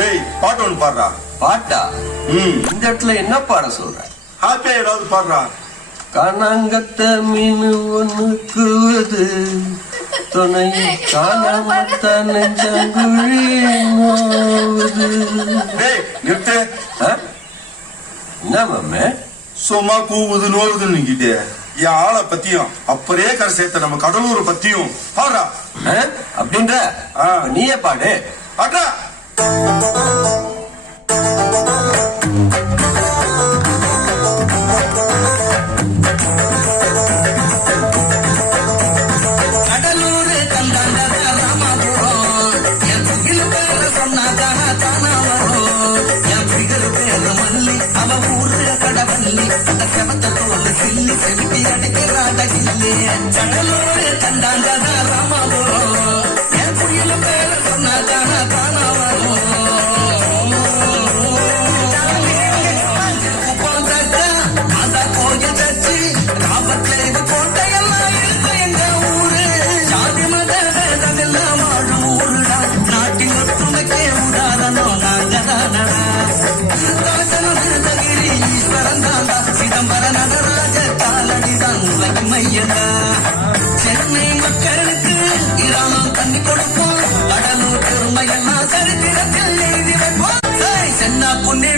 டேய் பாட்டு ஒன்று பாடுறா. பாட்டா? இந்த இடத்துல என்ன பாட சொல்ற? ஹாப்பியா ஏதாவது பாடுறா. காணாங்கத்த மீன் ஒண்ணு கூவுது, துணை காணாமத்த நெஞ்சங்குழி நோவுது. டேய் நிறுத்து. என்ன மாமே சும்மா கூவுது நோவுதுன்னு நிக்கிட்டு என் ஆளை பத்தியும் அப்படியே கரை சேர்த்த நம்ம கடலூர் பத்தியும் பாடுறா. அப்படின்ற நீயே பாடு. பாடுறா. சென்னை மக்களுக்கு கிராமம் தண்ணி கொடுப்போம், கடலூர் பெருமையெல்லாம் சரித்திரத்தில் எழுதி வைப்போம். சென்னா புண்ணே